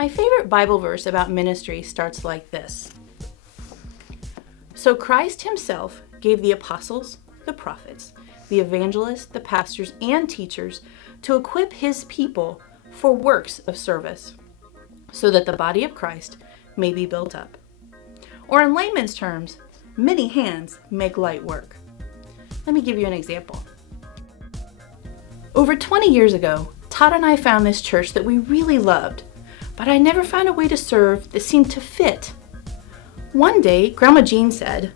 My favorite Bible verse about ministry starts like this. So Christ himself gave the apostles, the prophets, the evangelists, the pastors, and teachers to equip his people for works of service, so that the body of Christ may be built up. Or in layman's terms, many hands make light work. Let me give you an example. Over 20 years ago, Todd and I found this church that we really loved, but I never found a way to serve that seemed to fit. One day, Grandma Jean said,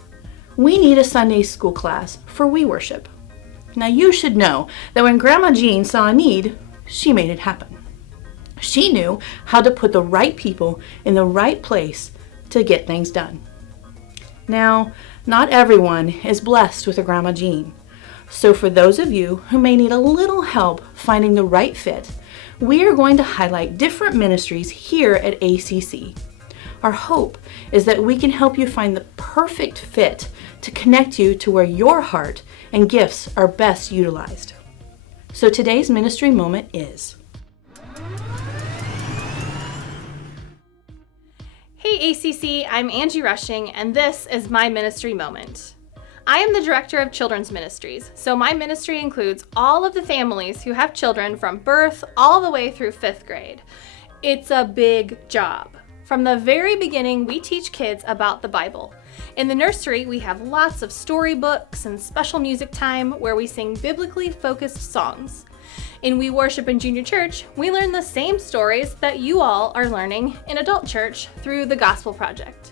"We need a Sunday school class for We Worship." Now you should know that when Grandma Jean saw a need, she made it happen. She knew how to put the right people in the right place to get things done. Now, not everyone is blessed with a Grandma Jean. So for those of you who may need a little help finding the right fit, we are going to highlight different ministries here at ACC. Our hope is that we can help you find the perfect fit to connect you to where your heart and gifts are best utilized. So today's ministry moment is. Hey ACC, I'm Angie Rushing, and this is my ministry moment. I am the Director of Children's Ministries, so my ministry includes all of the families who have children from birth all the way through 5th grade. It's a big job. From the very beginning, we teach kids about the Bible. In the nursery, we have lots of storybooks and special music time where we sing biblically focused songs. In We Worship in Junior Church, we learn the same stories that you all are learning in adult church through the Gospel Project.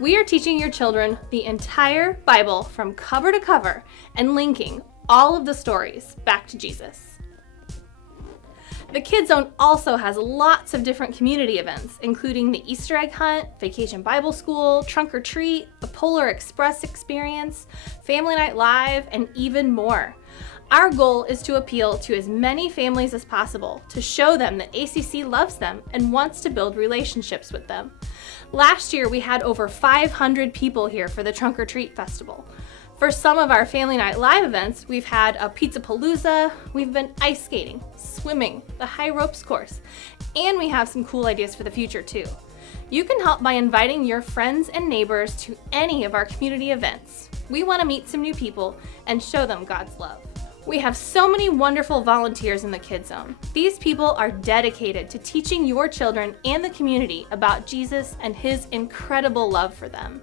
We are teaching your children the entire Bible from cover to cover and linking all of the stories back to Jesus. The Kidszone also has lots of different community events, including the Easter egg hunt, Vacation Bible School, Trunk or Treat, the Polar Express experience, Family Night Live, and even more. Our goal is to appeal to as many families as possible to show them that ACC loves them and wants to build relationships with them. Last year, we had over 500 people here for the Trunk or Treat Festival. For some of our Family Night Live events, we've had a Pizza Palooza, we've been ice skating, swimming, the high ropes course, and we have some cool ideas for the future too. You can help by inviting your friends and neighbors to any of our community events. We want to meet some new people and show them God's love. We have so many wonderful volunteers in the Kidszone. These people are dedicated to teaching your children and the community about Jesus and his incredible love for them.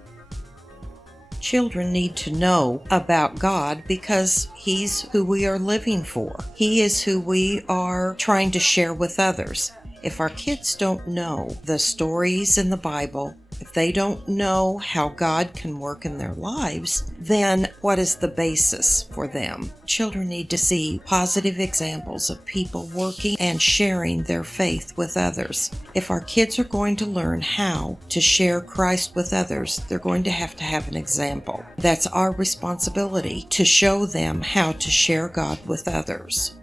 Children need to know about God because he's who we are living for. He is who we are trying to share with others. If our kids don't know the stories in the Bible, if they don't know how God can work in their lives, then what is the basis for them? Children need to see positive examples of people working and sharing their faith with others. If our kids are going to learn how to share Christ with others, they're going to have an example. That's our responsibility to show them how to share God with others.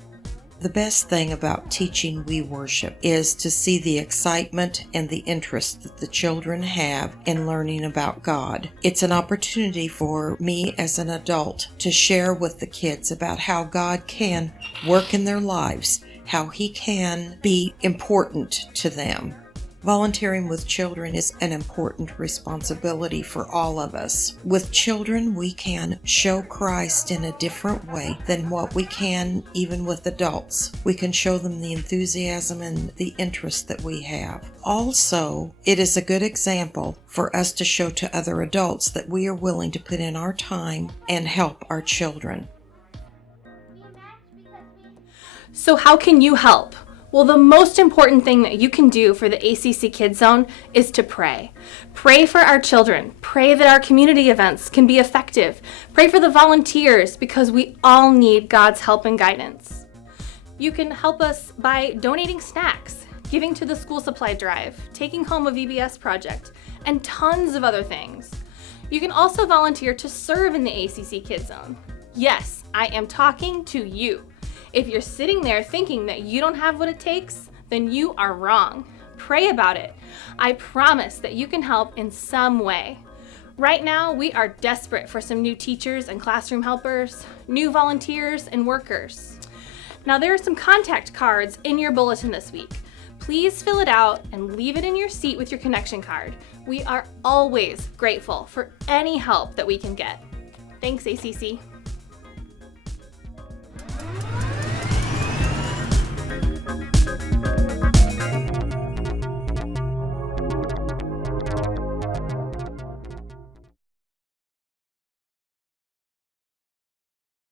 The best thing about teaching We Worship is to see the excitement and the interest that the children have in learning about God. It's an opportunity for me as an adult to share with the kids about how God can work in their lives, how He can be important to them. Volunteering with children is an important responsibility for all of us. With children, we can show Christ in a different way than what we can even with adults. We can show them the enthusiasm and the interest that we have. Also, it is a good example for us to show to other adults that we are willing to put in our time and help our children. So how can you help? Well, the most important thing that you can do for the ACC Kidszone is to pray. Pray for our children. Pray that our community events can be effective. Pray for the volunteers because we all need God's help and guidance. You can help us by donating snacks, giving to the school supply drive, taking home a VBS project, and tons of other things. You can also volunteer to serve in the ACC Kidszone. Yes, I am talking to you. If you're sitting there thinking that you don't have what it takes, then you are wrong. Pray about it. I promise that you can help in some way. Right now, we are desperate for some new teachers and classroom helpers, new volunteers and workers. Now, there are some contact cards in your bulletin this week. Please fill it out and leave it in your seat with your connection card. We are always grateful for any help that we can get. Thanks, ACC.